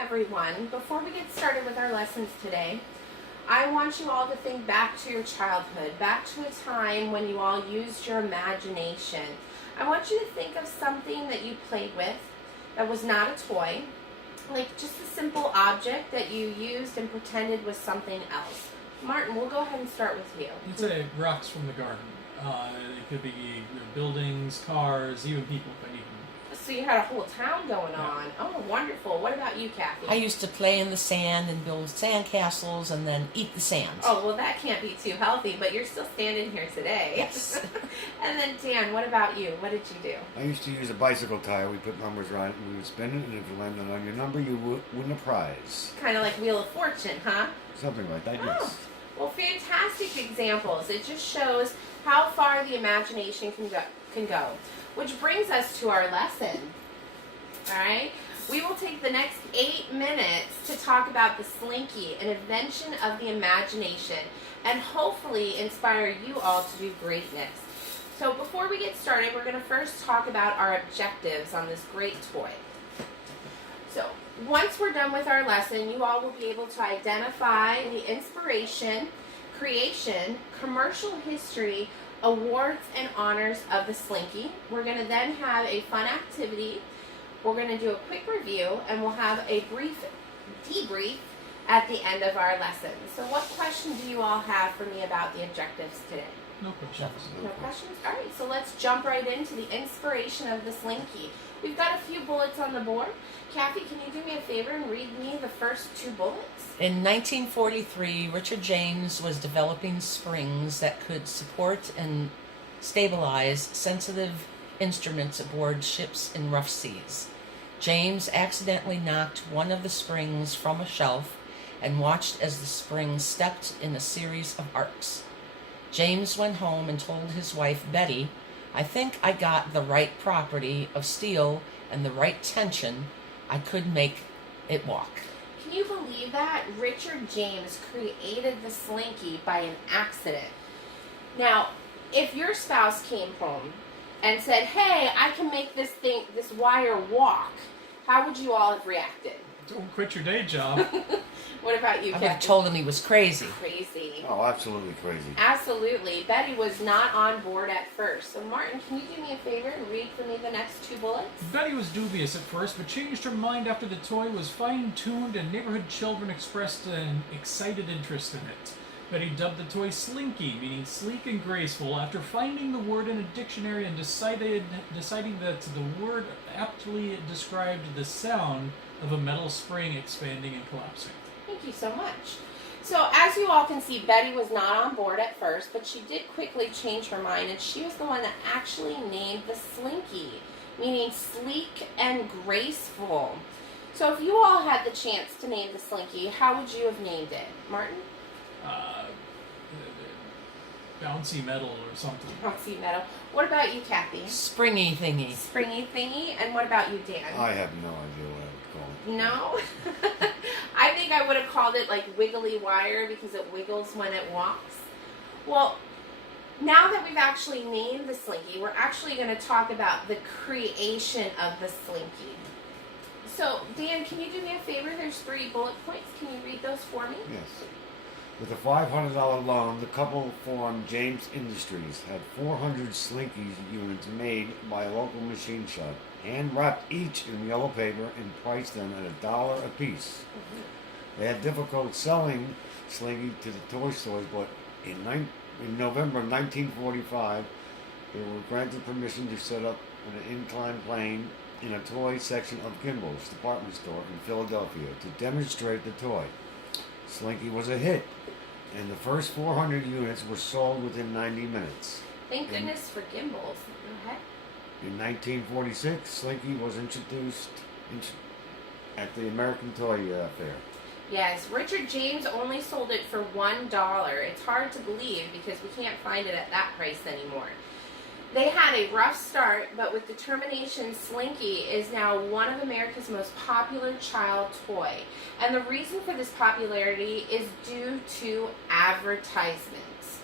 everyone. Before we get started with our lessons today, I want you all to think back to your childhood, back to a time when you all used your imagination. I want you to think of something that you played with that was not a toy, like just a simple object that you used and pretended was something else. Martin, we'll go ahead and start with you. You'd say rocks from the garden. It could be buildings, cars, even people if I need them. So you had a whole town going on. Oh, wonderful. What about you, Kathy? I used to play in the sand and build sand castles and then eat the sand. Oh, well, that can't be too healthy, but you're still standing here today. Yes. And then, Dan, what about you? What did you do? I used to use a bicycle tire. We put numbers around it and we would spin it, and if you landed on your number, you win a prize. Kind of like Wheel of Fortune, huh? Something like that, Oh, yes. well, fantastic examples. It just shows how far the imagination can go. Which brings us to our lesson. All right? We will take the next 8 minutes to talk about the Slinky, an invention of the imagination, and hopefully inspire you all to do greatness. So before we get started, we're going to first talk about our objectives on this great toy. So once we're done with our lesson, you all will be able to identify the inspiration, creation, commercial history, awards, and honors of the Slinky. We're going to then have a fun activity. We're going to do a quick review, and we'll have a brief debrief at the end of our lesson. So what question do you all have for me about the objectives today? No questions. No questions? All right, so let's jump right into the inspiration of the Slinky. We've got a few bullets on the board. Kathy, can you do me a favor and read me the first 2 bullets? In 1943, Richard James was developing springs that could support and stabilize sensitive instruments aboard ships in rough seas. James accidentally knocked one of the springs from a shelf and watched as the spring stepped in a series of arcs. James went home and told his wife, Betty, "I think I got the right property of steel and the right tension. I could make it walk." Can you believe that? Richard James created the Slinky by an accident. Now, if your spouse came home and said, "Hey, I can make this wire walk," how would you all have reacted? Don't quit your day job. What about you, I would Kathy? have told him he was crazy. Crazy. Oh, absolutely crazy. Absolutely. Betty was not on board at first. So, Martin, can you do me a favor and read for me the next 2 bullets? Betty was dubious at first, but changed her mind after the toy was fine-tuned and neighborhood children expressed an excited interest in it. Betty dubbed the toy Slinky, meaning sleek and graceful, after finding the word in a dictionary and deciding that the word aptly described the sound of a metal spring expanding and collapsing. Thank you so much. So as you all can see, Betty was not on board at first, but she did quickly change her mind, and she was the one that actually named the Slinky, meaning sleek and graceful. So if you all had the chance to name the Slinky, how would you have named it? Martin? Bouncy metal or something. Bouncy metal. What about you, Kathy? Springy thingy. Springy thingy. And what about you, Dan? I have no idea what I would call it. No? I think I would have called it like wiggly wire because it wiggles when it walks. Well, now that we've actually named the Slinky, we're actually going to talk about the creation of the Slinky. So, Dan, can you do me a favor? There's 3 bullet points. Can you read those for me? Yes. With a $500 loan, the couple formed James Industries, had 400 Slinky units made by a local machine shop, hand-wrapped each in yellow paper and priced them at $1 a piece. They had difficulty selling Slinky to the toy stores, but in November of 1945, they were granted permission to set up an inclined plane in a toy section of Kimball's department store in Philadelphia to demonstrate the toy. Slinky was a hit, and the first 400 units were sold within 90 minutes. Thank goodness for gimbals. Go ahead. In 1946, Slinky was introduced at the American Toy Fair. Yes, Richard James only sold it for $1. It's hard to believe because we can't find it at that price anymore. They had a rough start, but with determination, Slinky is now one of America's most popular child toy. And the reason for this popularity is due to advertisements.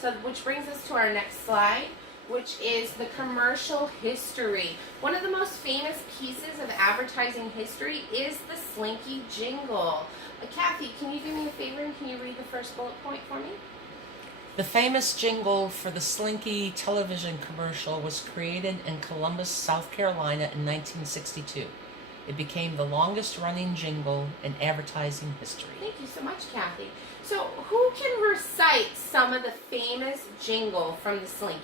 So, which brings us to our next slide. which is the commercial history. One of the most famous pieces of advertising history is the Slinky jingle. Kathy, can you do me a favor and can you read the first bullet point for me? The famous jingle for the Slinky television commercial was created in Columbus, South Carolina in 1962. It became the longest running jingle in advertising history. Thank you so much, Kathy. So, who can recite some of the famous jingle from the Slinky?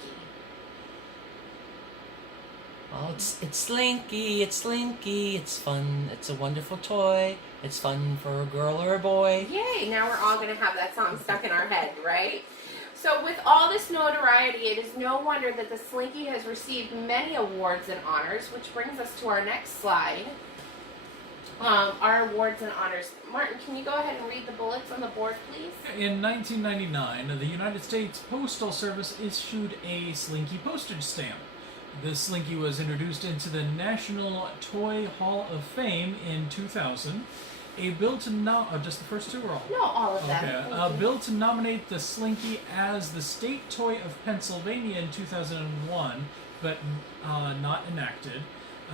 Oh, it's Slinky, it's Slinky, it's fun, it's a wonderful toy, it's fun for a girl or a boy. Yay, now we're all going to have that song stuck in our head, right? So with all this notoriety, it is no wonder that the Slinky has received many awards and honors, which brings us to our next slide. Our awards and honors. Martin, can you go ahead and read the bullets on the board, please? In 1999, the United States Postal Service issued a Slinky postage stamp. The Slinky was introduced into the National Toy Hall of Fame in 2000. A bill to just the first two or all? No, all of them. Okay. A bill to nominate the Slinky as the state toy of Pennsylvania in 2001, but not enacted.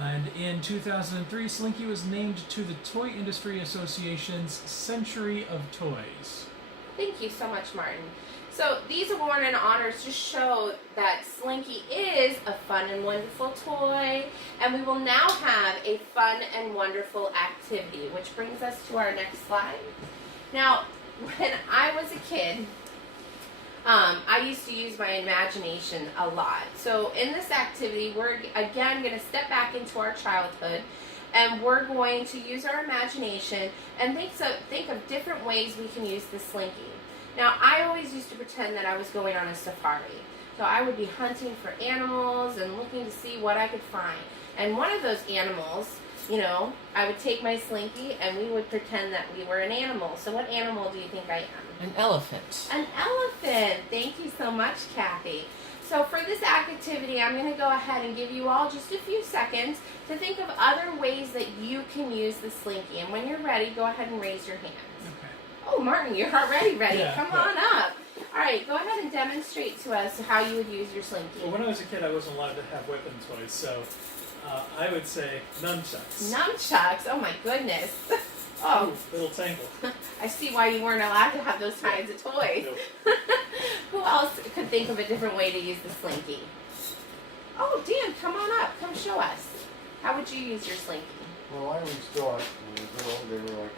And in 2003, Slinky was named to the Toy Industry Association's Century of Toys. Thank you so much, Martin. So these awards and honors just show that Slinky is a fun and wonderful toy, and we will now have a fun and wonderful activity, which brings us to our next slide. Now, when I was a kid, I used to use my imagination a lot. So in this activity, we're again going to step back into our childhood, and we're going to use our imagination and think of different ways we can use the Slinky. Now, I always used to pretend that I was going on a safari. So I would be hunting for animals and looking to see what I could find. And one of those animals, I would take my Slinky and we would pretend that we were an animal. So what animal do you think I am? An elephant. An elephant. Thank you so much, Kathy. So for this activity, I'm going to go ahead and give you all just a few seconds to think of other ways that you can use the Slinky. And when you're ready, go ahead and raise your hand. Okay. Oh, Martin, you're already ready. Yeah, Come on up. All right, go ahead and demonstrate to us how you would use your Slinky. Well, when I was a kid, I wasn't allowed to have weapon toys, so I would say nunchucks. Nunchucks. Oh, my goodness. Oh, Ooh, little tangle. I see why you weren't allowed to have those kinds of toys. Nope. Who else could think of a different way to use the Slinky? Oh, Dan, come on up. Come show us. How would you use your Slinky? Well, I always thought when we were little, they were like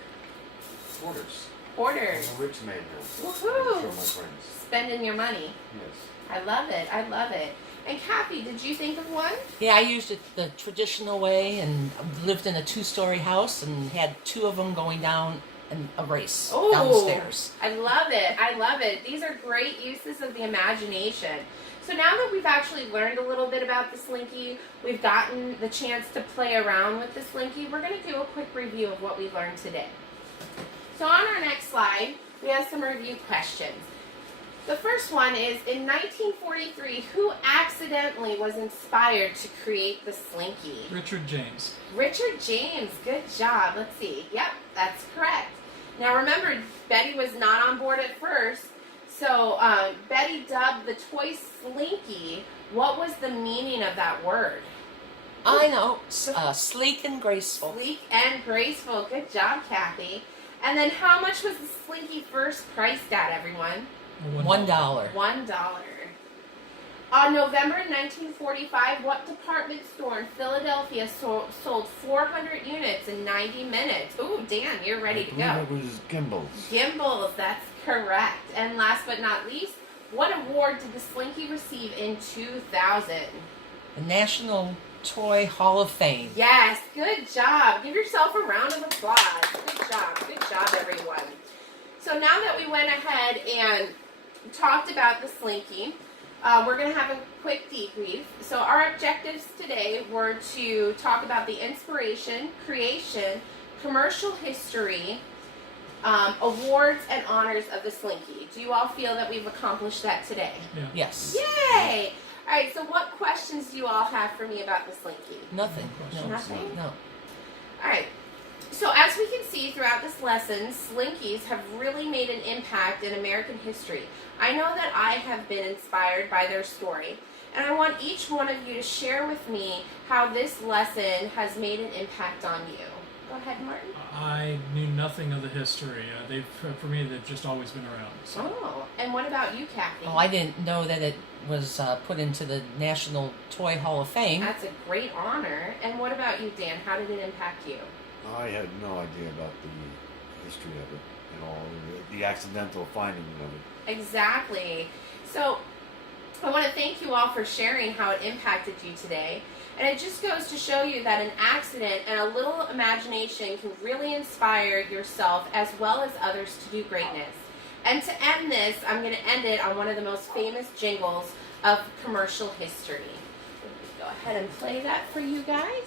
quarters. Quarters. I'm a rich man now. Woohoo! Show my friends. Spending your money. Yes. I love it. I love it. And Kathy, did you think of one? Yeah, I used it the traditional way and lived in a 2-story house and had 2 of them going down in a race downstairs. I love it. I love it. These are great uses of the imagination. So now that we've actually learned a little bit about the Slinky, we've gotten the chance to play around with the Slinky, we're going to do a quick review of what we learned today. So on our next slide, we have some review questions. The first one is, in 1943, who accidentally was inspired to create the Slinky? Richard James. Richard James, good job. Let's see. Yep, that's correct. Now remember, Betty was not on board at first, so Betty dubbed the toy Slinky. What was the meaning of that word? I know. Sleek and graceful. Sleek and graceful. Good job, Kathy. And then how much was the Slinky first priced at, everyone? $1. $1. On November 1945, what department store in Philadelphia sold 400 units in 90 minutes? Ooh, Dan, you're ready to go. I believe it was Gimbals. Gimbals, that's correct. And last but not least, what award did the Slinky receive in 2000? The National Toy Hall of Fame. Yes, good job. Give yourself a round of applause. Good job, everyone. So now that we went ahead and talked about the Slinky, we're going to have a quick debrief. So our objectives today were to talk about the inspiration, creation, commercial history, awards, and honors of the Slinky. Do you all feel that we've accomplished that today? Yeah. Yes. Yay! All right, so what questions do you all have for me about the Slinky? Nothing. No. Nothing? No. All right. So as we can see throughout this lesson, Slinkies have really made an impact in American history. I know that I have been inspired by their story. And I want each one of you to share with me how this lesson has made an impact on you. Go ahead, Martin. I knew nothing of the history. For me, they've just always been around. So. Oh, and what about you, Kathy? Well, I didn't know that it was put into the National Toy Hall of Fame. That's a great honor. And what about you, Dan? How did it impact you? I had no idea about the history of it and all the accidental finding of it. Exactly. So I want to thank you all for sharing how it impacted you today. And it just goes to show you that an accident and a little imagination can really inspire yourself as well as others to do greatness. And to end this, I'm going to end it on one of the most famous jingles of commercial history. Go ahead and play that for you guys.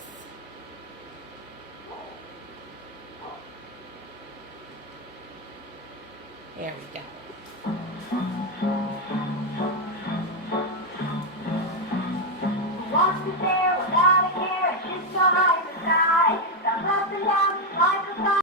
There we go.